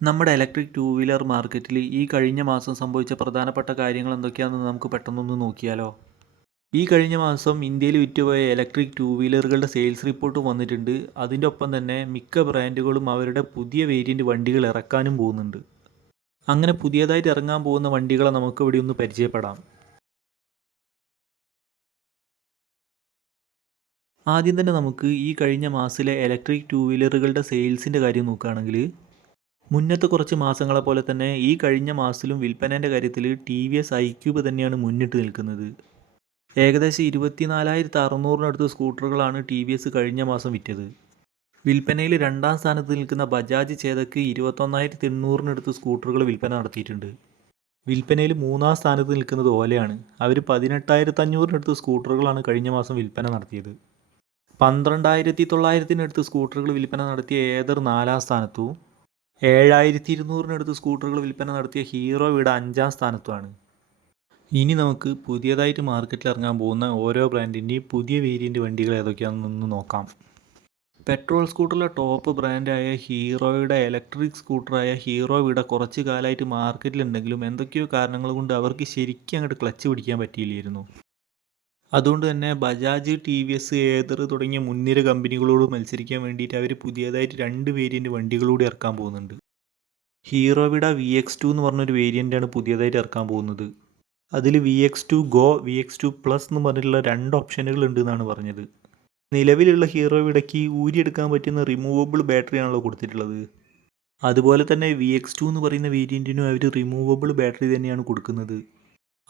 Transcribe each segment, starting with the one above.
നമ്മുടെ electric two wheeler മാർക്കറ്റിൽ ഈ കഴിഞ്ഞ മാസം സംഭവിച്ച പ്രധാനപ്പെട്ട കാര്യങ്ങൾ എന്തൊക്കെയാണെന്ന് നമുക്ക് പെട്ടെന്നൊന്ന് നോക്കിയാലോ. ഈ കഴിഞ്ഞ മാസം ഇന്ത്യയിൽ വിറ്റുപോയ ഇലക്ട്രിക് ടൂ വീലറുകളുടെ സെയിൽസ് റിപ്പോർട്ട് വന്നിട്ടുണ്ട്. അതിൻ്റെ ഒപ്പം തന്നെ മിക്ക ബ്രാൻഡുകളും അവരുടെ പുതിയ വേരിയൻ്റ് വണ്ടികൾ ഇറക്കാനും പോകുന്നുണ്ട്. അങ്ങനെ പുതിയതായിട്ട് ഇറങ്ങാൻ പോകുന്ന വണ്ടികളെ നമുക്ക് ഇവിടെ ഒന്ന് പരിചയപ്പെടാം. ആദ്യം തന്നെ നമുക്ക് ഈ കഴിഞ്ഞ മാസത്തിലെ ഇലക്ട്രിക് ടൂ വീലറുകളുടെ സെയിൽസിൻ്റെ കാര്യം നോക്കുകയാണെങ്കിൽ മുന്നത്തെ കുറച്ച് മാസങ്ങളെ പോലെ തന്നെ ഈ കഴിഞ്ഞ മാസത്തിലും വിൽപ്പനേൻ്റെ കാര്യത്തിൽ ടി വി എസ് ഐക്യൂബ് തന്നെയാണ് മുന്നിട്ട് നിൽക്കുന്നത്. ഏകദേശം 24,600 സ്കൂട്ടറുകളാണ് ടി വി എസ് കഴിഞ്ഞ മാസം വിറ്റത്. വിൽപ്പനയിൽ രണ്ടാം സ്ഥാനത്ത് നിൽക്കുന്ന ബജാജ് ചേതക്ക് 21,800 സ്കൂട്ടറുകൾ വിൽപ്പന നടത്തിയിട്ടുണ്ട്. വിൽപ്പനയിൽ മൂന്നാം സ്ഥാനത്ത് നിൽക്കുന്നത് ഓലയാണ്. അവർ 18,500 സ്കൂട്ടറുകളാണ് കഴിഞ്ഞ മാസം വിൽപ്പന നടത്തിയത്. 12,900 സ്കൂട്ടറുകൾ വിൽപ്പന നടത്തിയ ഏതർ നാലാം സ്ഥാനത്തും 7,200 സ്കൂട്ടറുകൾ വിൽപ്പന നടത്തിയ ഹീറോ ഇവിടെ അഞ്ചാം സ്ഥാനത്തുമാണ്. ഇനി നമുക്ക് പുതിയതായിട്ട് മാർക്കറ്റിൽ ഇറങ്ങാൻ പോകുന്ന ഓരോ ബ്രാൻഡിൻ്റെയും പുതിയ വേരിയൻ്റ് വണ്ടികൾ ഏതൊക്കെയാണെന്നൊന്ന് നോക്കാം. പെട്രോൾ സ്കൂട്ടറിലെ ടോപ്പ് ബ്രാൻഡായ ഹീറോയുടെ ഇലക്ട്രിക് സ്കൂട്ടറായ ഹീറോ ഇവിടെ കുറച്ച് കാലമായിട്ട് മാർക്കറ്റിലുണ്ടെങ്കിലും എന്തൊക്കെയോ കാരണങ്ങൾ കൊണ്ട് അവർക്ക് ശരിക്കും അങ്ങോട്ട് ക്ലച്ച് പിടിക്കാൻ പറ്റിയില്ലായിരുന്നു. അതുകൊണ്ട് തന്നെ Bajaj, T V S, Ather തുടങ്ങിയ മുൻനിര കമ്പനികളോട് മത്സരിക്കാൻ വേണ്ടിയിട്ട് അവർ പുതിയതായിട്ട് 2 വേരിയൻ്റ് വണ്ടികളൂടെ ഇറക്കാൻ പോകുന്നുണ്ട്. ഹീറോയുടെ VX2 എന്ന് പറഞ്ഞൊരു വേരിയൻ്റാണ് പുതിയതായിട്ട് ഇറക്കാൻ പോകുന്നത്. അതിൽ VX2 ഗോ, VX2 പ്ലസ് എന്ന് പറഞ്ഞിട്ടുള്ള 2 ഓപ്ഷനുകൾ ഉണ്ട് എന്നാണ് പറഞ്ഞത്. നിലവിലുള്ള ഹീറോയുടെക്ക് ഊരിയെടുക്കാൻ പറ്റുന്ന റിമൂവബിൾ ബാറ്ററിയാണല്ലോ കൊടുത്തിട്ടുള്ളത്. അതുപോലെ തന്നെ VX2 എന്ന് പറയുന്ന വേരിയൻറ്റിനും അവർ റിമൂവബിൾ ബാറ്ററി തന്നെയാണ് കൊടുക്കുന്നത്.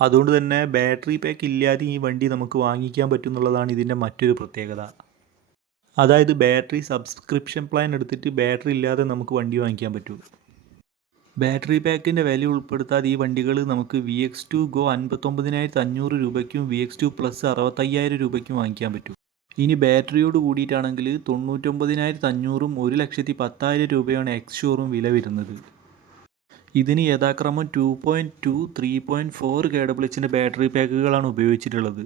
അതുകൊണ്ട് തന്നെ ബാറ്ററി പാക്ക് ഇല്ലാതെ ഈ വണ്ടി നമുക്ക് വാങ്ങിക്കാൻ പറ്റും എന്നുള്ളതാണ് ഇതിൻ്റെ മറ്റൊരു പ്രത്യേകത. അതായത് ബാറ്ററി സബ്സ്ക്രിപ്ഷൻ പ്ലാൻ എടുത്തിട്ട് ബാറ്ററി ഇല്ലാതെ നമുക്ക് വണ്ടി വാങ്ങിക്കാൻ പറ്റും. ബാറ്ററി പാക്കിൻ്റെ വില ഉൾപ്പെടുത്താതെ ഈ വണ്ടികൾ നമുക്ക് VX2 ഗോ 59,500 രൂപയ്ക്കും VX2 പ്ലസ് 65,000 രൂപയ്ക്കും വാങ്ങിക്കാൻ പറ്റും. ഇനി ബാറ്ററിയോട് കൂടിയിട്ടാണെങ്കിൽ 99,500ഉം 1,10,000 രൂപയാണ് എക്സ് ഷോറൂം വില വരുന്നത്. ഇതിന് യഥാക്രമം 2.2, 3.4 KWhന്റെ ബാറ്ററി പാക്കുകളാണ് ഉപയോഗിച്ചിട്ടുള്ളത്.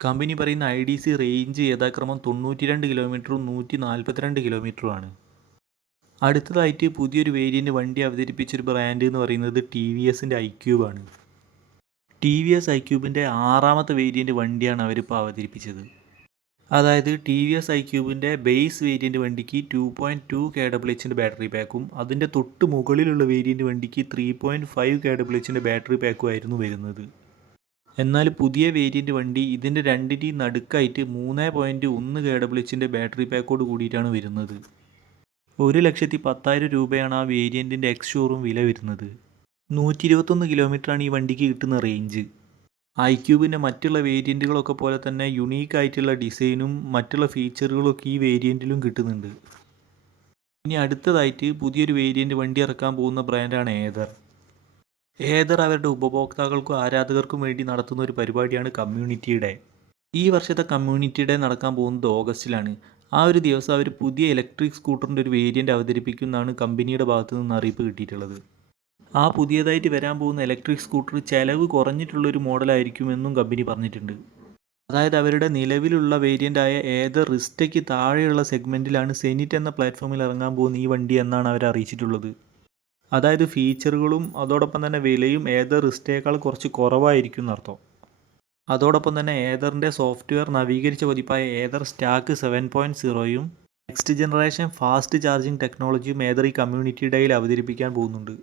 കമ്പനി പറയുന്ന IDC റേഞ്ച് യഥാക്രമം 92 കിലോമീറ്ററും 142 കിലോമീറ്ററുമാണ്. അടുത്തതായിട്ട് പുതിയൊരു വേരിയൻ്റ് വണ്ടി അവതരിപ്പിച്ചൊരു ബ്രാൻഡ് എന്ന് പറയുന്നത് ടി വി എസിൻ്റെ ഐക്യൂബാണ്. ടി വി എസ് ഐക്യൂബിൻ്റെ 6ാമത്തെ വേരിയൻ്റ് വണ്ടിയാണ് അവരിപ്പോൾ അവതരിപ്പിച്ചത്. അതായത് ടി വി എസ് ഐക്യൂബിൻ്റെ ബേസ് വേരിയൻ്റ് വണ്ടിക്ക് 2.2 KWhന്റെ ബാറ്ററി പാക്കും അതിൻ്റെ തൊട്ട് മുകളിലുള്ള വേരിയൻ്റ് വണ്ടിക്ക് 3.5 KWhന്റെ ബാറ്ററി പാക്കും ആയിരുന്നു വരുന്നത്. എന്നാൽ പുതിയ വേരിയൻ്റ് വണ്ടി ഇതിൻ്റെ രണ്ടിൻ്റെയും നടുക്കായിട്ട് 3.1 KWhന്റെ ബാറ്ററി പാക്കോട് കൂടിയിട്ടാണ് വരുന്നത്. 1,10,000 രൂപയാണ് ആ വേരിയൻറ്റിൻ്റെ എക്സ് ഷോറൂം വില വരുന്നത്. 121 കിലോമീറ്ററാണ് ഈ വണ്ടിക്ക് കിട്ടുന്ന റേഞ്ച്. ഐക്യൂബിൻ്റെ മറ്റുള്ള വേരിയൻറ്റുകളൊക്കെ പോലെ തന്നെ യുണീക്കായിട്ടുള്ള ഡിസൈനും മറ്റുള്ള ഫീച്ചറുകളൊക്കെ ഈ വേരിയൻറ്റിലും കിട്ടുന്നുണ്ട്. ഇനി അടുത്തതായിട്ട് പുതിയൊരു വേരിയൻറ്റ് വണ്ടി ഇറക്കാൻ പോകുന്ന ബ്രാൻഡാണ് ഏതർ. ഏതർ അവരുടെ ഉപഭോക്താക്കൾക്കും ആരാധകർക്കും വേണ്ടി നടത്തുന്ന ഒരു പരിപാടിയാണ് കമ്മ്യൂണിറ്റി ഡേ. ഈ വർഷത്തെ കമ്മ്യൂണിറ്റി ഡേ നടക്കാൻ പോകുന്നത് ഓഗസ്റ്റിലാണ്. ആ ഒരു ദിവസം അവർ പുതിയ ഇലക്ട്രിക് സ്കൂട്ടറിൻ്റെ ഒരു വേരിയൻറ്റ് അവതരിപ്പിക്കുമെന്നാണ് കമ്പനിയുടെ ഭാഗത്തു നിന്ന് അറിയിപ്പ് കിട്ടിയിട്ടുള്ളത്. ആ പുതിയതായിട്ട് വരാൻ പോകുന്ന ഇലക്ട്രിക് സ്കൂട്ടർ ചിലവ് കുറഞ്ഞിട്ടുള്ളൊരു മോഡലായിരിക്കുമെന്നും കമ്പനി പറഞ്ഞിട്ടുണ്ട്. അതായത് അവരുടെ നിലവിലുള്ള വേരിയൻ്റായ ഏതർ റിസ്റ്റയ്ക്ക് താഴെയുള്ള സെഗ്മെൻറ്റിലാണ് സെനിറ്റ് എന്ന പ്ലാറ്റ്ഫോമിൽ ഇറങ്ങാൻ പോകുന്ന ഈ വണ്ടി എന്നാണ് അവർ അറിയിച്ചിട്ടുള്ളത്. അതായത് ഫീച്ചറുകളും അതോടൊപ്പം തന്നെ വിലയും ഏതർ റിസ്റ്റയേക്കാൾ കുറച്ച് കുറവായിരിക്കും എന്നർത്ഥം. അതോടൊപ്പം തന്നെ ഏതറിൻ്റെ സോഫ്റ്റ്വെയർ നവീകരിച്ച പതിപ്പായ ഏതർ സ്റ്റാക്ക് 7.0യും നെക്സ്റ്റ് ജനറേഷൻ ഫാസ്റ്റ് ചാർജിങ് ടെക്നോളജിയും ഏതർ ഈ കമ്മ്യൂണിറ്റി ഡേയിൽ അവതരിപ്പിക്കാൻ പോകുന്നുണ്ട്.